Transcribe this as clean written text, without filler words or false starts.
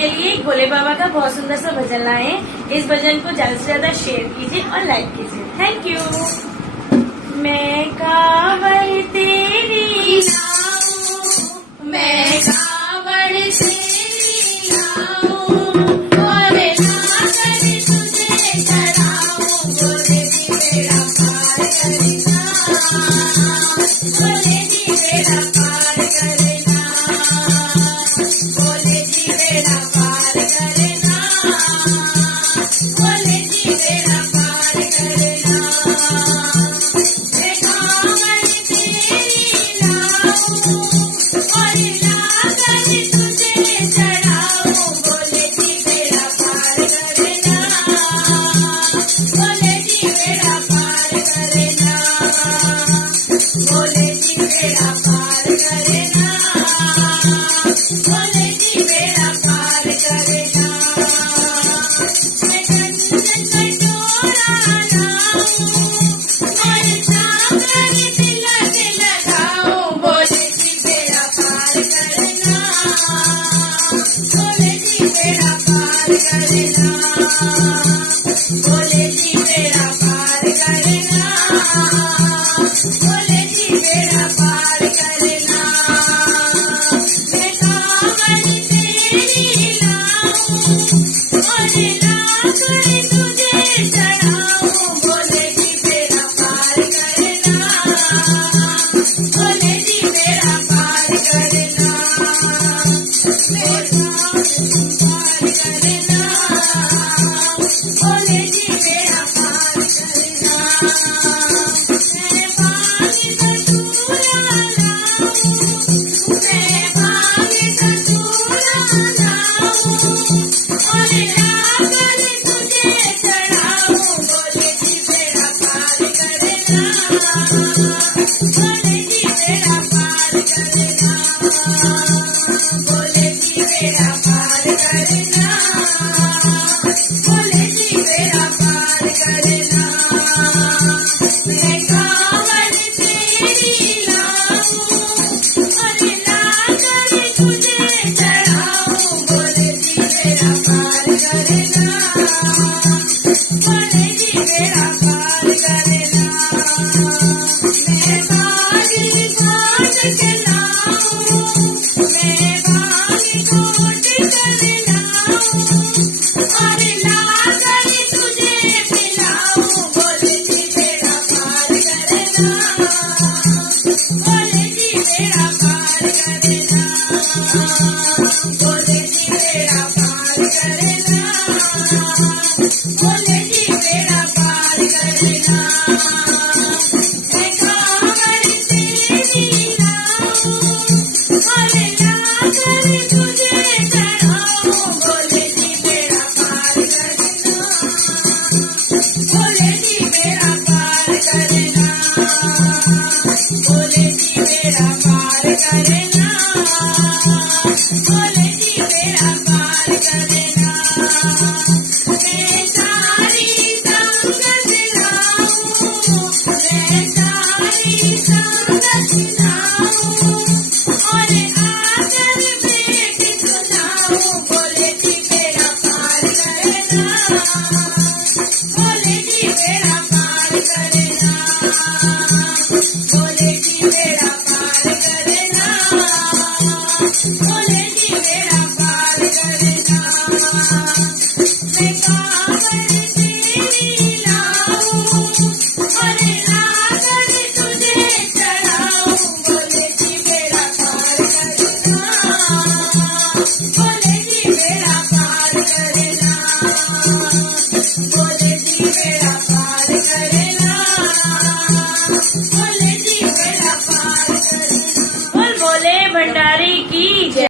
आपके लिए एक भोले बाबा का बहुत सुंदर सा भजन लाए हैं। इस भजन को ज्यादा से ज्यादा शेयर कीजिए और लाइक कीजिए। Thank you. मैं कांवड़ तेरी लाऊं, मैं कांवड़ तेरी लाऊं, और लाकर तुझे चढ़ाऊं, बोले जी बेड़ा पार करना, बोले जी बेड़ा पार करना, बोले जी बेड़ा पार करना, बोले जी बेड़ा पार करना। मैं कांवड़ तेरी लाऊं, और लाकर तुझे चढ़ाऊं, बोले जी बेड़ा पार करना, बोले जी बेड़ा पार करना, बोले जी बेड़ा पार करना, बोले जी बेड़ा पार करना। मैं चंदन कटोरा लाऊं, और सागर तिलक लगाऊं, बोले जी बेड़ा पार करना, बोले जी बेड़ा पार करना, बोले जी बेड़ा पार करना, बोले जी बेड़ा पार करना। मैं कांवड़ तेरी लाऊं, और लाकर तुझे चढ़ाऊं, बोले जी बेड़ा पार करना, बोले जी बेड़ा पार करना। मैं कांवड़ पार करना, बोले जी बेड़ा पार करना। मैं भांग धतूरा लाऊं, मैं भांग धतूरा लाऊं, और लाकर तुझे चढ़ाऊं, बोले जी बेड़ा पार करना, बोले जी बेड़ा पार करना, बोले जी बेड़ा पार करना, बोले जी बेड़ा पार करना। मैं कांवड़ तेरी लाऊं, और लाकर तुझे चढ़ाऊं, बोले जी बेड़ा पार करना, बोले जी बेड़ा पार करना। मैं बागी घाट चलाऊं, मैं बागी घाट चलाऊं, और लाकर तुझे पिलाऊं, बोले जी बेड़ा पार करना, बोले जी बेड़ा पार करना, बोले जी बेड़ा पार करना, बोले जी बेड़ा पार करना। मैं कांवड़ तेरी लाऊं, और लाकर तुझे चढ़ाऊं, बोले जी बेड़ा पार करना, बोले जी बेड़ा पार करना, बोले जी बेड़ा पार करना, बोले जी बेड़ा पार करना। मैं सारी संगत लाऊं, मैं सारी संगत लाऊं, और आकर भेंट सुनाऊं, बोले जी बेड़ा पार करना, बोले जी बेड़ा पार करना, बोले जी बेड़ा पार करना, बोले जी बेड़ा पार करना। मैं कांवड़ तेरी लाऊं, और लाकर तुझे चढ़ाऊं, बोले जी बेड़ा पार करना, बोले जी बेड़ा पार करना, बोले जी बेड़ा पार करना, बोले जी बेड़ा पार करना। बोल भोले भंडारी की जय।